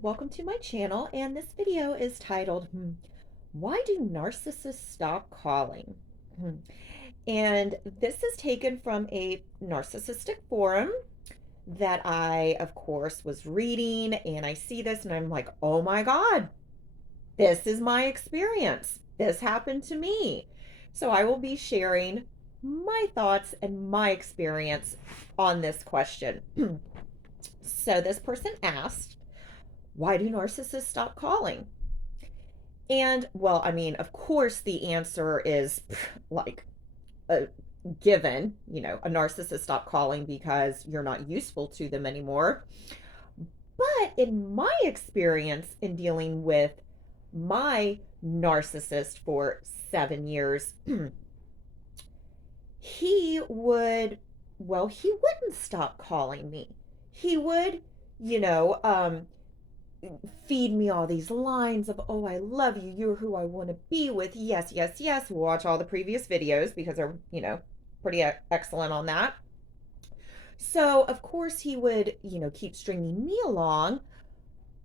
welcome to my channel. And this video is titled, Why Do Narcissists Stop Calling? And this is taken from a narcissistic forum that I, of course, was reading. And I see this and I'm like, oh my God, this is my experience. This happened to me. So I will be sharing my thoughts and my experience on this question. So this person asked, why do narcissists stop calling? And well, I mean, of course, the answer is like a given. A narcissist stop calling because you're not useful to them anymore. But in my experience in dealing with my narcissist for 7 years, he would, well, he wouldn't stop calling me. He would, you know, um, feed me all these lines of, oh, I love you, you're who I want to be with, yes, yes, yes. Watch all the previous videos because they're pretty excellent on that. So of course he would keep stringing me along,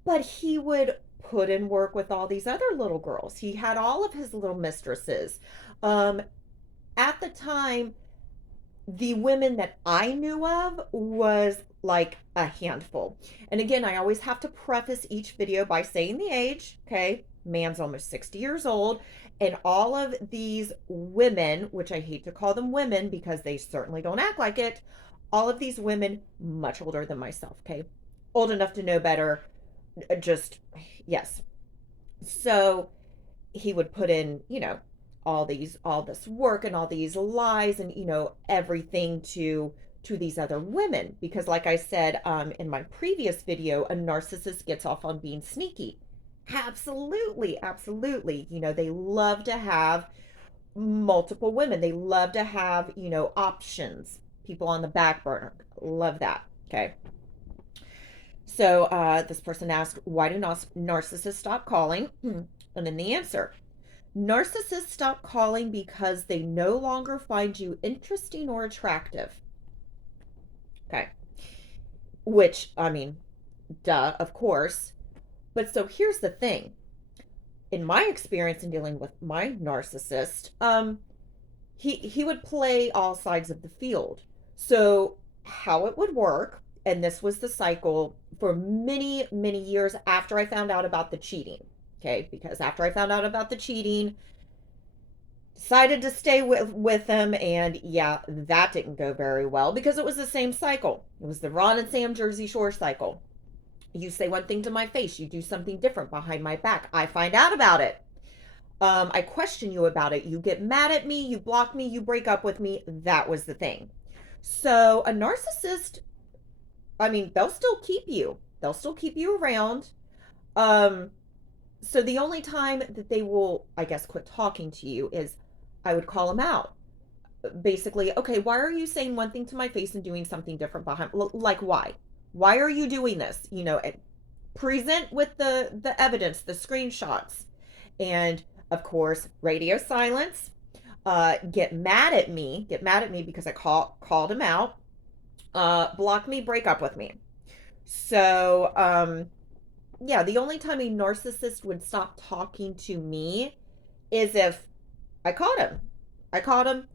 but he would put in work with all these other little girls. He had all of his little mistresses. At the time, the women that I knew of was like a handful. And again, I always have to preface each video by saying the age. Okay, man's almost 60 years old, and all of these women, which I hate to call them women because they certainly don't act like it, all of these women much older than myself. Okay, old enough to know better. Just yes. So he would put in all this work and all these lies and everything to these other women, because like I said, in my previous video, a narcissist gets off on being sneaky. Absolutely, absolutely. They love to have multiple women. They love to have options, people on the back burner. Love that. Okay. So this person asked, why do narcissists stop calling? And then the answer: narcissists stop calling because they no longer find you interesting or attractive. Okay. Which, I mean, duh, of course. But so here's the thing. In my experience in dealing with my narcissist, he would play all sides of the field. So how it would work, and this was the cycle for many, many years after I found out about the cheating. Okay, because after I found out about the cheating, decided to stay with him, and yeah, that didn't go very well because it was the same cycle. It was the Ron and Sam Jersey Shore cycle. You say one thing to my face, you do something different behind my back. I find out about it. I question you about it. You get mad at me, you block me, you break up with me. That was the thing. So a narcissist, I mean, they'll still keep you. They'll still keep you around. So the only time that they will, I guess, quit talking to you is I would call them out. Basically, okay, why are you saying one thing to my face and doing something different behind? Like, why? Why are you doing this? Present with the evidence, the screenshots, and of course, radio silence. Get mad at me because I called him out. Block me, break up with me. So, yeah, the only time a narcissist would stop talking to me is if I caught him.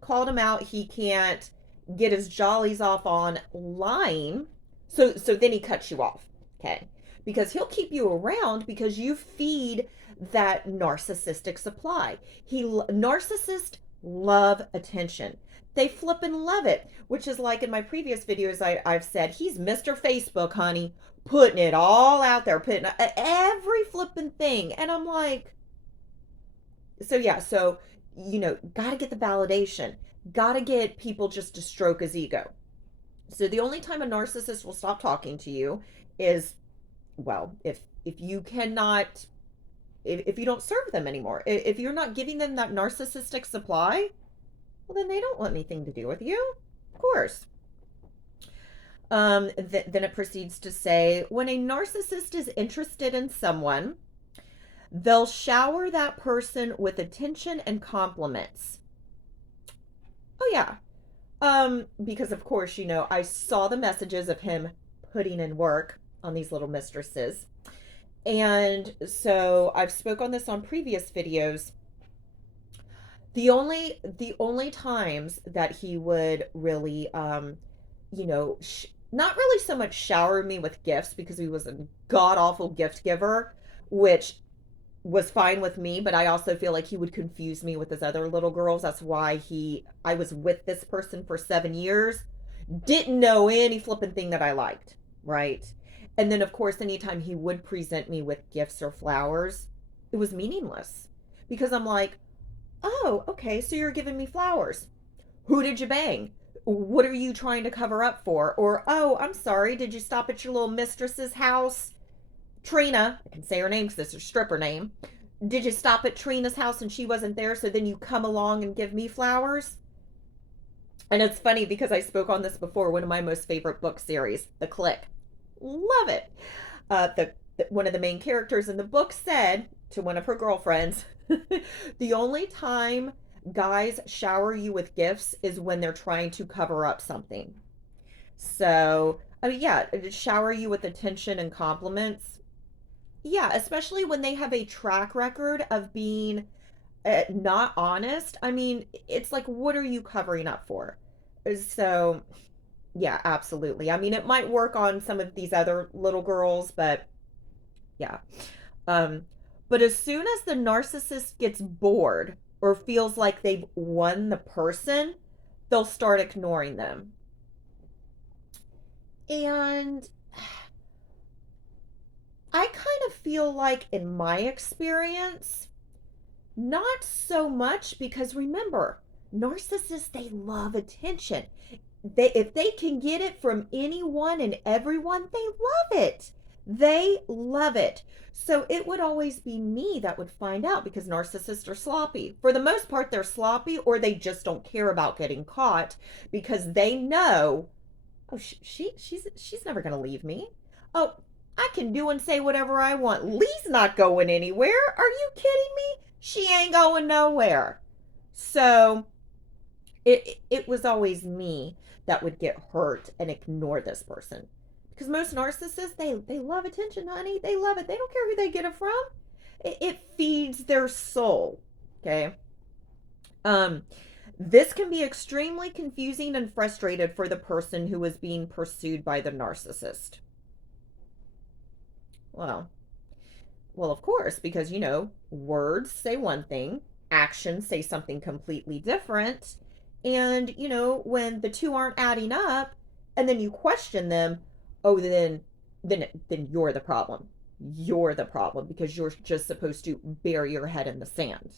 Called him out. He can't get his jollies off on lying. So then he cuts you off. Okay. Because he'll keep you around because you feed that narcissistic supply. Narcissists love attention. They flip and love it, which is like in my previous videos, I've said, he's Mr. Facebook, honey, putting it all out there, putting every flipping thing. And I'm like, so yeah, so, got to get the validation, got to get people just to stroke his ego. So the only time a narcissist will stop talking to you is, well, if you cannot, if you don't serve them anymore, if you're not giving them that narcissistic supply, well, then they don't want anything to do with you, of course. Then it proceeds to say, when a narcissist is interested in someone, they'll shower that person with attention and compliments. Oh, yeah. Because of course, I saw the messages of him putting in work on these little mistresses. And so I've spoke on this on previous videos. The only times that he would really you know, not really so much shower me with gifts because he was a god awful gift giver, which was fine with me, but I also feel like he would confuse me with his other little girls. That's why I was with this person for 7 years, didn't know any flipping thing that I liked, right? And then of course anytime he would present me with gifts or flowers, it was meaningless because I'm like, oh, okay, so you're giving me flowers. Who did you bang? What are you trying to cover up for? Or, oh, I'm sorry, did you stop at your little mistress's house? Trina, I can say her name because it's her stripper name. Did you stop at Trina's house and she wasn't there, so then you come along and give me flowers? And it's funny because I spoke on this before, one of my most favorite book series, The Click. Love it. One of the main characters in the book said to one of her girlfriends, the only time guys shower you with gifts is when they're trying to cover up something. So, I mean, yeah, shower you with attention and compliments. Yeah, especially when they have a track record of being not honest. I mean, it's like, what are you covering up for? So, yeah, absolutely. I mean, it might work on some of these other little girls, but yeah. Um, but as soon as the narcissist gets bored or feels like they've won the person, they'll start ignoring them. And I kind of feel like, in my experience, not so much because remember, narcissists, they love attention. If they can get it from anyone and everyone, they love it. They love it. So it would always be me that would find out because narcissists are sloppy. For the most part, they're sloppy or they just don't care about getting caught because they know, oh, she's never going to leave me. Oh, I can do and say whatever I want. Lee's not going anywhere. Are you kidding me? She ain't going nowhere. So it was always me that would get hurt and ignore this person. Because most narcissists, they love attention, honey. They love it. They don't care who they get it from. It feeds their soul. Okay. Um, this can be extremely confusing and frustrated for the person who is being pursued by the narcissist. Well, well, of course, because words say one thing, actions say something completely different. And, when the two aren't adding up and then you question them, oh, then you're the problem. You're the problem because you're just supposed to bury your head in the sand.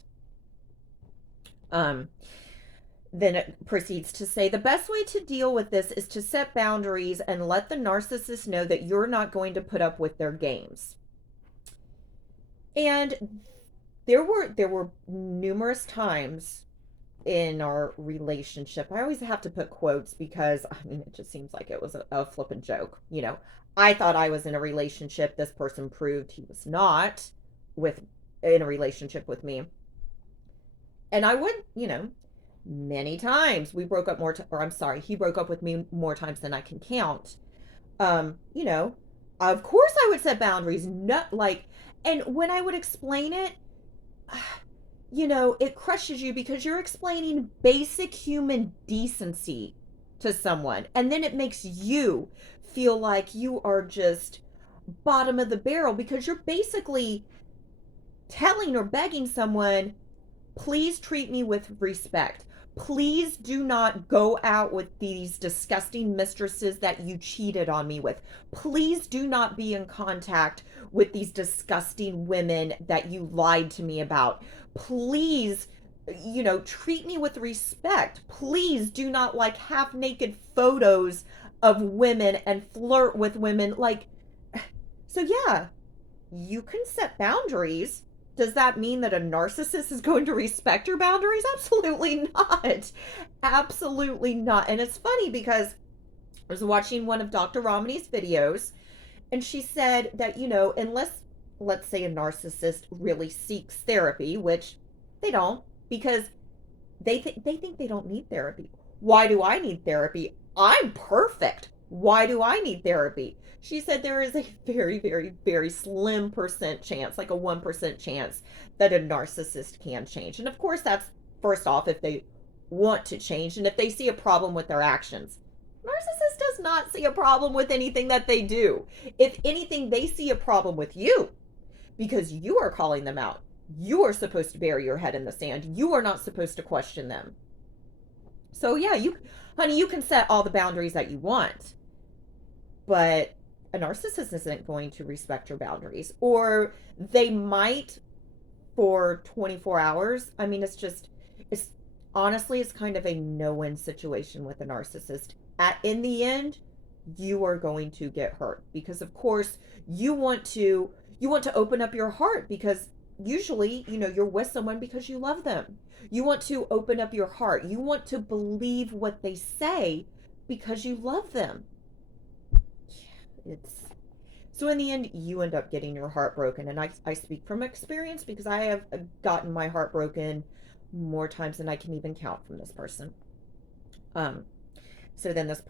Then it proceeds to say the best way to deal with this is to set boundaries and let the narcissist know that you're not going to put up with their games. And there were numerous times in our relationship. I always have to put quotes because I mean it just seems like it was a flippant joke. I thought I was in a relationship. This person proved he was not with in a relationship with me. And I would, many times we broke up or I'm sorry, he broke up with me more times than I can count. Um, you know, of course I would set boundaries. Not like, and when I would explain it, it crushes you because you're explaining basic human decency to someone. And then it makes you feel like you are just bottom of the barrel because you're basically telling or begging someone, please treat me with respect. Please do not go out with these disgusting mistresses that you cheated on me with. Please do not be in contact with these disgusting women that you lied to me about. Please, treat me with respect. Please do not like half naked photos of women and flirt with women. So yeah, you can set boundaries. Does that mean that a narcissist is going to respect your boundaries? Absolutely not. Absolutely not. And it's funny because I was watching one of Dr. Romney's videos and she said that, unless, let's say, a narcissist really seeks therapy, which they don't because they think they don't need therapy. Why do I need therapy? I'm perfect. Why do I need therapy? She said there is a very, very, very slim percent chance, like a 1% chance, that a narcissist can change. And of course, that's first off, if they want to change and if they see a problem with their actions. Narcissist does not see a problem with anything that they do. If anything, they see a problem with you because you are calling them out. You are supposed to bury your head in the sand. You are not supposed to question them. So yeah, honey, you can set all the boundaries that you want, but a narcissist isn't going to respect your boundaries, or they might for 24 hours. I mean, it's honestly, it's kind of a no-win situation with a narcissist. In the end, you are going to get hurt because, of course, you want to open up your heart because usually, you're with someone because you love them. You want to open up your heart. You want to believe what they say because you love them. It's So in the end, you end up getting your heart broken. And I speak from experience because I have gotten my heart broken more times than I can even count from this person. Um, so then this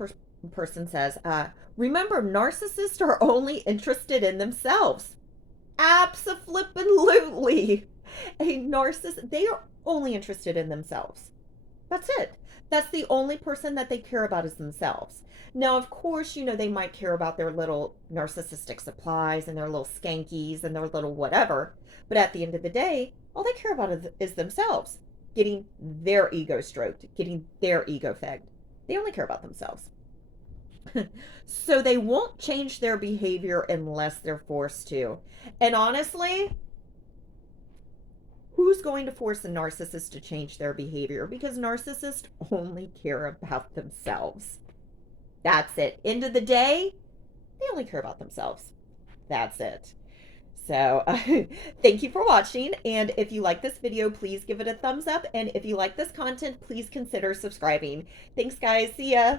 person says, remember, narcissists are only interested in themselves. Abso-flippin'-lutely. A narcissist, they are only interested in themselves. That's it. That's the only person that they care about is themselves. Now, of course, they might care about their little narcissistic supplies and their little skankies and their little whatever. But at the end of the day, all they care about is themselves. Getting their ego stroked, getting their ego fed. They only care about themselves. So they won't change their behavior unless they're forced to. And honestly, who's going to force a narcissist to change their behavior? Because narcissists only care about themselves. That's it. End of the day, they only care about themselves. That's it. So thank you for watching. And if you like this video, please give it a thumbs up. And if you like this content, please consider subscribing. Thanks, guys. See ya.